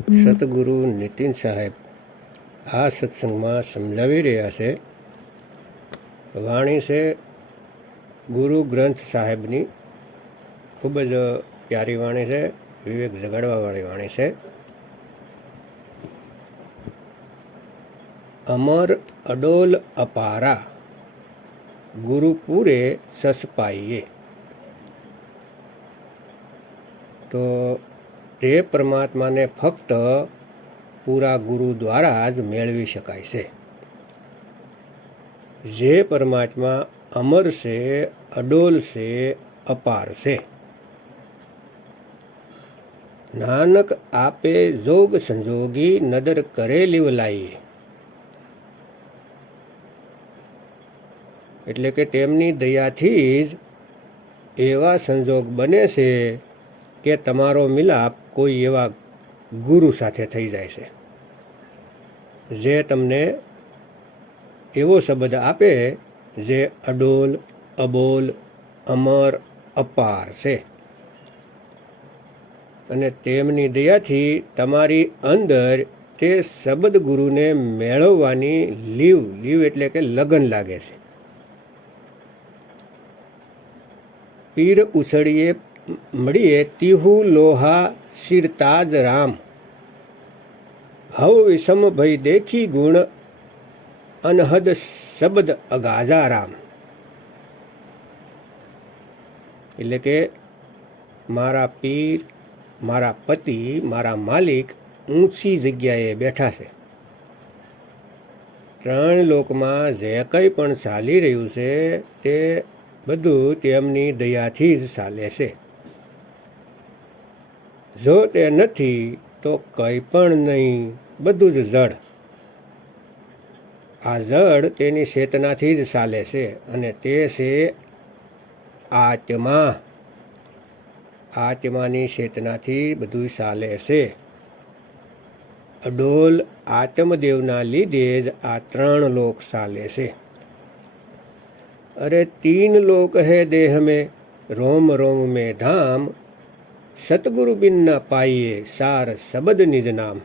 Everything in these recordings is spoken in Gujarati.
સતગુરુ નીતિન સાહેબ આ સત્સંગમાં સમજાવી રહ્યા છે. વાણી છે ગુરુ ગ્રંથ સાહેબની. ખૂબ જ પ્યારી વાણી છે, વિવેક જગાડવાવાળી વાણી છે. અમર અડોલ અપારા ગુરુ પૂરે સસ પાઈએ. તો તે પરમાત્માને ફક્ત પૂરા ગુરુ દ્વારા જ મેળવી શકાય છે. જે પરમાત્મા અમર છે, અડોલ છે, અપાર છે. નાનક આપે જોગ સંજોગી નદર કરે લીવલાઈએ. એટલે કે તેમની દયાથી જ એવા સંજોગ બને છે કે તમારો મિલાપ કોઈ એવા ગુરુ સાથે થઈ જાય છે, જે તમને એવો શબ્દ આપે જે અડોલ, અબોલ, અમર, અપાર છે. અને તેમની દયાથી તમારી અંદર તે શબ્દ ગુરુને મેળવવાની લીવ એટલે કે લગન લાગે છે. પીર ઉછળીએ મળીએ તીહુ લોહા શિરતાજ રામ. હવ વિષમ ભય દેખી ગુણ અનહદ શબ્દ અગાજા રામ. એટલે કે મારા પીર, મારા પતિ, મારા માલિક ઊંચી જગ્યાએ બેઠા છે. ત્રણ લોકમાં જે કંઈ પણ ચાલી રહ્યું છે તે બધું તેમની દયાથી જ ચાલે છે. જો તે નથી તો કંઈ પણ નહીં, બધું જ જડ. આ જડ તેની ચેતનાથી જ ચાલે છે અને તે છે આત્મા. આત્માની ચેતનાથી બધું ચાલે છે. અડોલ આત્મદેવના લીધે જ આ ત્રણ લોક ચાલે છે. અરે તીન લોક હૈ દેહ में रोम रोम में धाम. સતગુરુ બિન ન પાઈએ સાર શબ્દ નિજ નામ.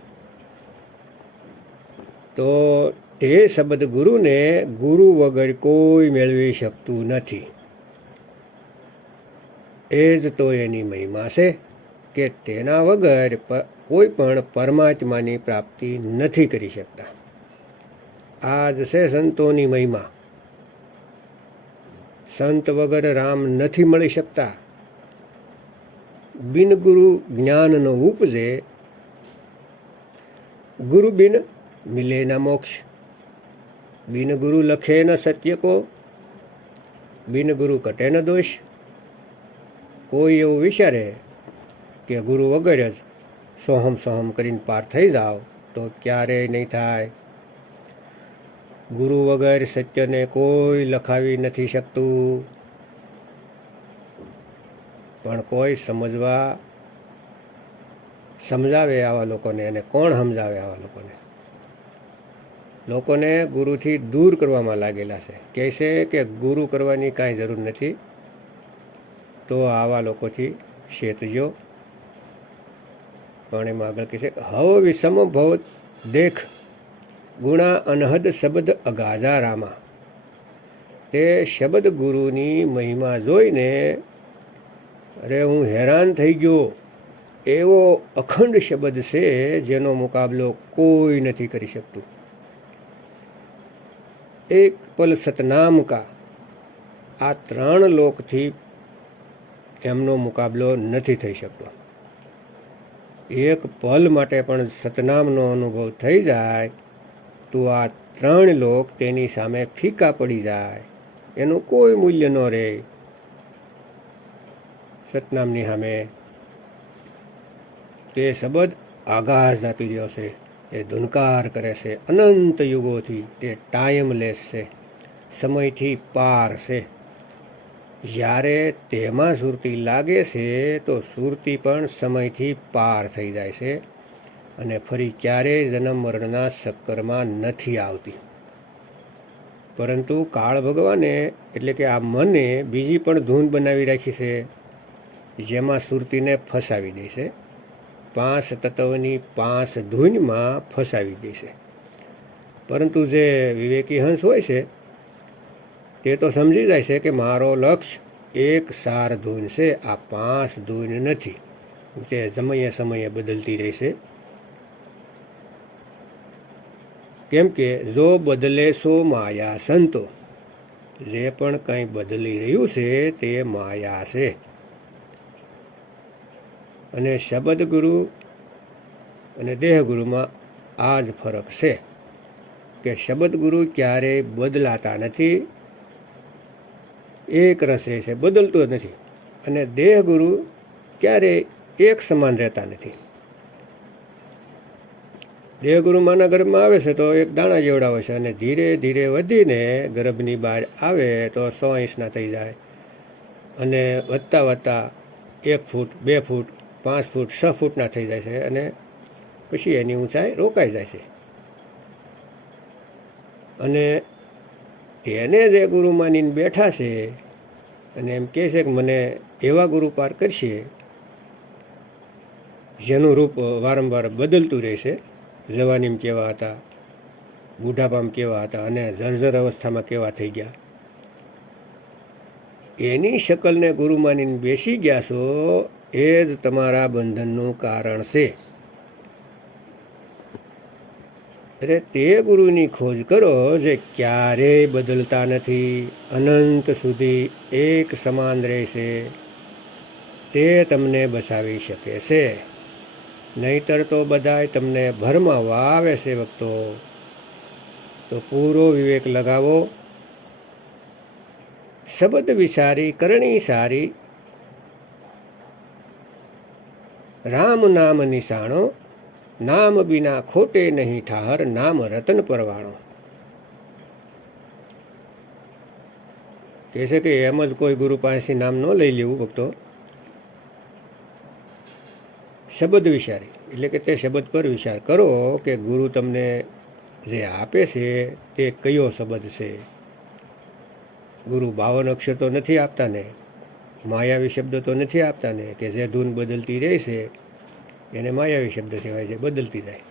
તો તે શબ્દ ગુરુને ગુરુ વગર કોઈ મેળવી શકતું નથી. એ જ તો એની મહિમા છે કે તેના વગર કોઈ પણ પરમાત્માની પ્રાપ્તિ નથી કરી શકતા. આ જ છે સંતોની મહિમા. સંત વગર રામ નથી મળી શકતા. બિન ગુરુ જ્ઞાનનો ઉપજે, ગુરુ બિન મિલે ન મોક્ષ. બિન ગુરુ લખે ન સત્ય કો, બિન ગુરુ કટે ન દોષ. કોઈ એવું વિચારે કે ગુરુ વગર જ સોહમ સોહમ કરીને પાર થઈ જાઓ તો ક્યારેય નહીં થાય. ગુરુ વગર સત્યને કોઈ લખાવી નથી શકતું. પણ કોઈ સમજાવે આવા લોકોને, અને કોણ સમજાવે આવા લોકોને? લોકોને ગુરુથી દૂર કરવામાં લાગેલા છે. કહે છે કે ગુરુ કરવાની કાંઈ જરૂર નથી. તો આવા લોકોથી શેતજો. પણ એમાં આગળ કહે છે હવ વિષમ ભવ દેખ ગુણા અનહદ શબ્દ અગાજા રામા. તે શબ્દ ગુરુની મહિમા જોઈને અરે હું હેરાન થઈ ગયો. એવો અખંડ શબ્દ છે જેનો મુકાબલો કોઈ નથી કરી શકતું. એક પલ સતનામ કા. આ ત્રણ લોકથી એમનો મુકાબલો નથી થઈ શકતો. એક પલ માટે પણ સતનામનો અનુભવ થઈ જાય તો આ ત્રણ લોક તેની સામે ફીકા પડી જાય. એનું કોઈ મૂલ્ય ન રહે સતનામની સામે. તે શબ્દ આઘાત આપી રહ્યો છે. એ ધુનકાર કરે છે અનંત યુગોથી. તે ટાઈમલેસ છે, સમયથી પાર છે. જ્યારે તેમાં સુરતી લાગે છે તો સુરતી પણ સમયથી પાર થઈ જાય છે અને ફરી ક્યારેય જન્મ મરણના ચક્કરમાં નથી આવતી. પરંતુ કાળ ભગવાને એટલે કે આ મને બીજી પણ ધૂન બનાવી રાખી છે જેમાં સુરતીને ફસાવી દે છે. પાંચ તત્વની પાંચ ધૂનમાં ફસાવી દેશે. પરંતુ જે વિવેકી હંસ હોય છે તે તો સમજી જાય છે કે મારો લક્ષ્ય એક સાર ધૂન છે, આ પાંચ ધૂન નથી, જે સમયે સમયે બદલતી રહેશે. કેમ કે જો બદલે સો માયા સંતો, જે પણ કંઈ બદલી રહ્યું છે તે માયા છે. અને શબ્દ ગુરુ અને દેહગુરુમાં આ જ ફરક છે કે શબ્દ ગુરુ ક્યારેય બદલાતા નથી, એક રસ રહે છે, બદલતો નથી. અને દેહગુરુ ક્યારેય એક સમાન રહેતા નથી. દેહગુરુ માના ગર્ભમાં આવે છે તો એક દાણા જેવડા હોય છે, અને ધીરે ધીરે વધીને ગર્ભની બહાર આવે તો 100 ઇંચના થઈ જાય, અને વધતા વધતા 1 ફૂટ 2 ફૂટ 5 ફૂટ 6 ફૂટના થઈ જાય છે, અને પછી એની ઊંચાઈ રોકાઈ જાય છે. અને તેને જે ગુરુ માનીને બેઠા છે અને એમ કહે છે કે મને એવા ગુરુ પાર કરશે જેનું રૂપ વારંવાર બદલતું રહેશે. જવાનીમાં કેવા હતા, બુઢાપામાં કેવા હતા, અને જર્જર અવસ્થામાં કેવા થઈ ગયા, એની શકલને ગુરુ માનીને બેસી ગયા છો, એ જ તમારા બંધનનું કારણ છે. અરે તે ગુરુની ખોજ કરો જે ક્યારેય બદલતા નથી, અનંત સુધી એક સમાન રહેશે, તે તમને બચાવી શકે છે. નહીતર તો બધાય તમને ભરમાવા આવે છે ભક્તો. તો પૂરો વિવેક લગાવો. શબ્દ વિચારી કરણી સારી, રામ નામ નિશાણો, નામ બિના ખોટે નહીં ઠાહર, નામ રતન પરવાણો. કહે છે કે એમ જ કોઈ ગુરુ પાસેથી નામ ન લઈ લેવું ભક્તો. શબ્દ વિચારી એટલે કે તે શબ્દ પર વિચાર કરો કે ગુરુ તમને જે આપે છે તે કયો શબ્દ છે. ગુરુ 52 અક્ષર તો નથી આપતા ને, માયાવી શબ્દ તો નથી આપતા ને, કે જે ધૂન બદલતી રહે છે એને માયાવી શબ્દ કહેવાય છે, બદલતી જાય.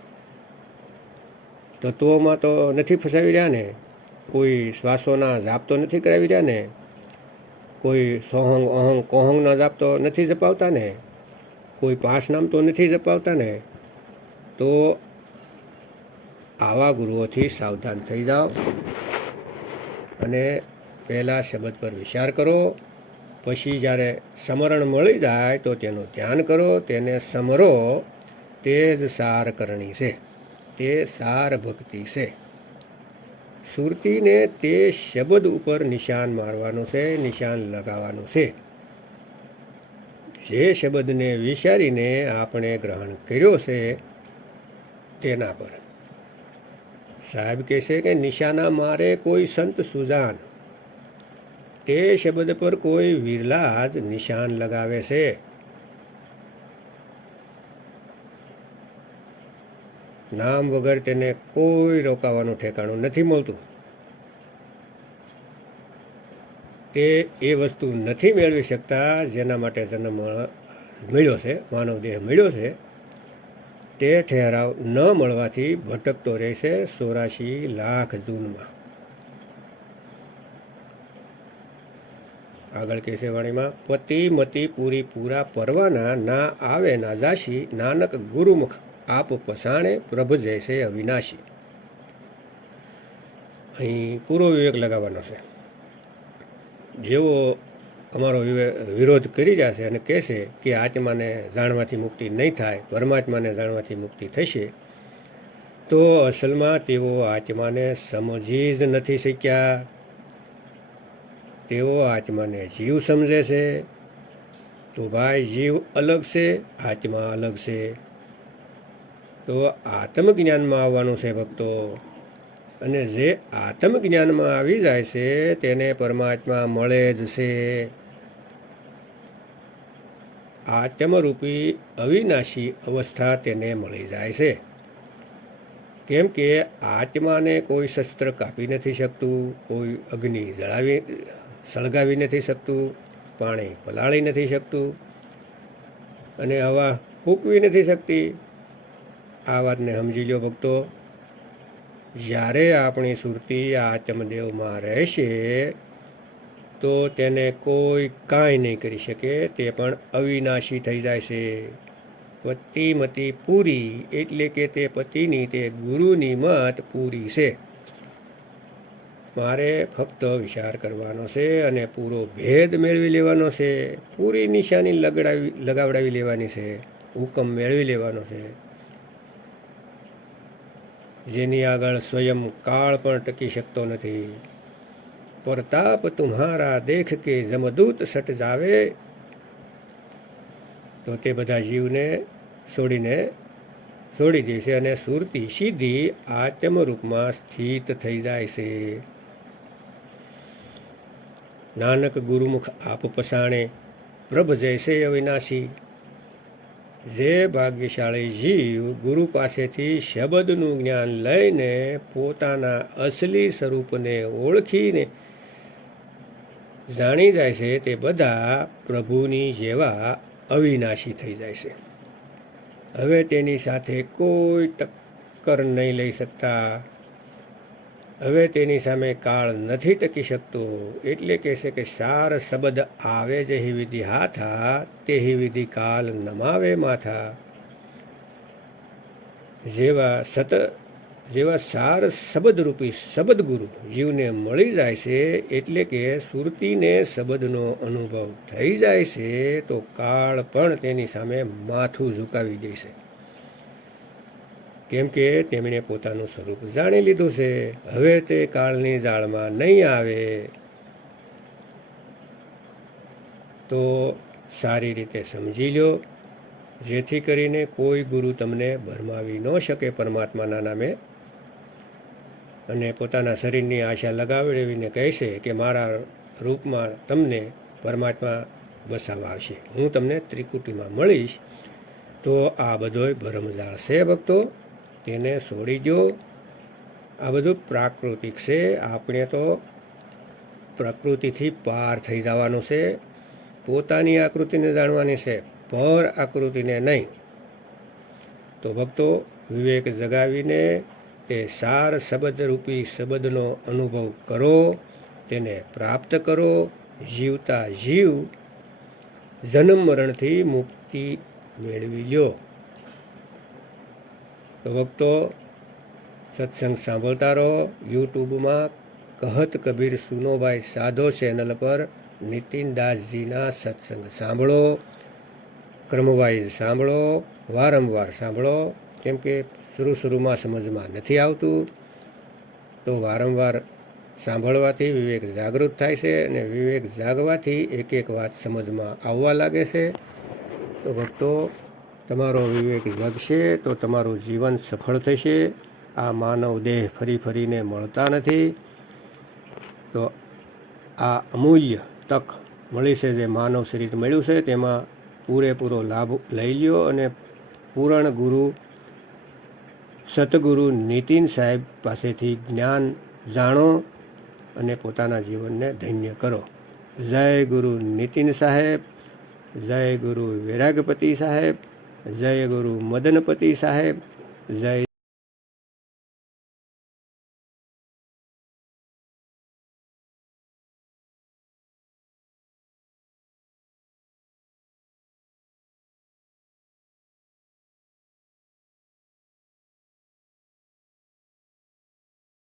તત્વોમાં તો નથી ફસાવી રહ્યા ને, કોઈ શ્વાસોના જાપ તો નથી કરાવી રહ્યા ને, કોઈ સોહંગ અહંગ કોહંગના જાપ તો નથી જપાવતા ને, કોઈ 5 નામ તો નથી જપાવતા ને. તો આવા ગુરુઓથી સાવધાન થઈ જાઓ અને પહેલાં શબ્દ પર વિચાર કરો. પછી જ્યારે સમરણ મળી જાય તો તેનું ધ્યાન કરો, તેને સમરો. તે જ સાર કરણી છે, તે સાર ભક્તિ છે. સુરતીને તે શબ્દ ઉપર નિશાન મારવાનું છે, નિશાન લગાવવાનું છે. જે શબ્દને વિચારીને આપણે ગ્રહણ કર્યો છે તેના પર. સાહેબ કહે છે કે નિશાના મારે કોઈ સંત સુજાન, તે શબ્દ પર કોઈ વિરલા જ નિશાન લગાવે છે. નામ વગર તેને કોઈ રોકાવાનું ઠેકાણું નથી મળતું. તે એ વસ્તુ નથી મેળવી શકતા જેના માટે જન્મ મળ્યો છે, માનવ દેહ મળ્યો છે. તે ઠેરાવ ન મળવાથી ભટકતો રહેશે 84 લાખ જૂનમાં. આગળ કહેશે વાણીમાં, પતિ મતિ પૂરી પૂરા પરવાના, ના આવે ના જાશી, નાનક ગુરુમુખ આપ પસાણે, પ્રભ જૈસે અવિનાશી. અહીં પૂરો વિવેક લગાવવાનો છે. જેવો અમારો વિરોધ કરી રહ્યા છે અને કહેશે કે આત્માને જાણવાથી મુક્તિ નહીં થાય, પરમાત્માને જાણવાથી મુક્તિ થશે, તો અસલમાં તેઓ આત્માને સમજી જ નથી શક્યા. તેઓ આત્માને જીવ સમજે છે. તો ભાઈ જીવ અલગ છે, આત્મા અલગ છે. તો આત્મજ્ઞાનમાં આવવાનું છે ભક્તો. અને જે આત્મજ્ઞાનમાં આવી જાય છે તેને પરમાત્મા મળે જ છે. આત્મરૂપી અવિનાશી અવસ્થા તેને મળી જાય છે. કેમ કે આત્માને કોઈ શસ્ત્ર કાપી નથી શકતું, કોઈ અગ્નિ સળગાવી નથી શકતું, પાણી પલાળી નથી શકતું. અને આવા ફૂંકવી નથી શકતી. આ વાતને સમજી લો ભક્તો. જ્યારે આપણી સુરતી આત્મદેવમાં રહેશે તો તેને કોઈ કાંઈ નહીં કરી શકે. તે પણ અવિનાશી થઈ જાય છે. પતિમતી પૂરી એટલે કે તે પતિની, તે ગુરુની મત પૂરી છે. મારે ફક્ત વિચાર કરવાનો છે અને પૂરો ભેદ મેળવી લેવાનો છે. પૂરી નિશાની લગાવડાવી લેવાની છે. હુકમ મેળવી લેવાનો છે. જેની આગળ સ્વયં કાળ પણ ટકી શકતો નથી. પ્રતાપ તુમ્હારા દેખ કે જમદૂત સટ જાવે, તો તે બધા જીવને છોડી દેશે અને સુરતી સીધી આત્મરૂપમાં સ્થિત થઈ જાય છે. નાનક ગુરુમુખ આપ પસાણે પ્રભ જૈસે અવિનાશી. જે ભાગ્યશાળી જીવ ગુરુ પાસેથી શબ્દનું જ્ઞાન લઈને પોતાના અસલી સ્વરૂપને ઓળખીને જાણી જાય છે, તે બધા પ્રભુની જેવા અવિનાશી થઈ જાય છે. હવે તેની સાથે કોઈ ટક્કર નહીં લઈ શકતા. હવે તેની સામે કાળ નથી ટકી શકતો. એટલે કહેશે કે સાર શબ્દ આવે જેહી વિધિ હાથા, તેહી વિધિ કાલ નમાવે માથા. જેવા સાર શબ્દરૂપી શબ્દ ગુરુ જીવને મળી જાય છે, એટલે કે સુરતીને શબ્દનો અનુભવ થઈ જાય છે, તો કાળ પણ તેની સામે માથું ઝુકાવી દેશે. કેમ કે તેમણે પોતાનું સ્વરૂપ જાણી લીધું છે. હવે તે કાળની જાળમાં નહીં આવે. તો સારી રીતે સમજી લો, જેથી કરીને કોઈ ગુરુ તમને ભરમાવી ન શકે પરમાત્માના નામે. અને પોતાના શરીરની આશા લગાવીને કહેશે કે મારા રૂપમાં તમને પરમાત્મા બસાવવા આવશે, હું તમને ત્રિકુટીમાં મળીશ. તો આ બધોય ભરમજાળ છે ભક્તો. તેને છોડી દો. આ બધું પ્રાકૃતિક છે. આપણે તો પ્રકૃતિથી પાર થઈ જવાનું છે. પોતાની આકૃતિને જાણવાની છે, પર આકૃતિને નહીં. તો ભક્તો, વિવેક જગાવીને તે સાર શબ્દરૂપી શબ્દનો અનુભવ કરો, તેને પ્રાપ્ત કરો. જીવતા જીવ જન્મ મરણથી મુક્તિ મેળવી લ્યો. તો ભક્તો, સત્સંગ સાંભળતા રહો. યુટ્યુબમાં કહત કબીર સુનોભાઈ સાધો ચેનલ પર નીતિનદાસજીના સત્સંગ સાંભળો. ક્રમવાઇઝ સાંભળો, વારંવાર સાંભળો. કેમ કે શરૂમાં સમજમાં નથી આવતું, તો વારંવાર સાંભળવાથી વિવેક જાગૃત થાય છે અને વિવેક જાગવાથી એક એક વાત સમજમાં આવવા લાગે છે. તો ભક્તો, તમારો વિવેક જાગશે તો તમારું જીવન સફળ થશે. આ માનવ દેહ ફરીને મળતા નથી. તો આ અમૂલ્ય તક મળી છે, જે માનવ શરીર મળ્યું છે, તેમાં પૂરેપૂરો લાભ લઈ લ્યો અને પૂરણ ગુરુ સતગુરુ નીતિન સાહેબ પાસેથી જ્ઞાન જાણો અને પોતાના જીવનને ધન્ય કરો. જય ગુરુ નીતિન સાહેબ, જય ગુરુ વૈરાગપતિ સાહેબ, જય ગુરુ મદનપતિ સાહેબ, જય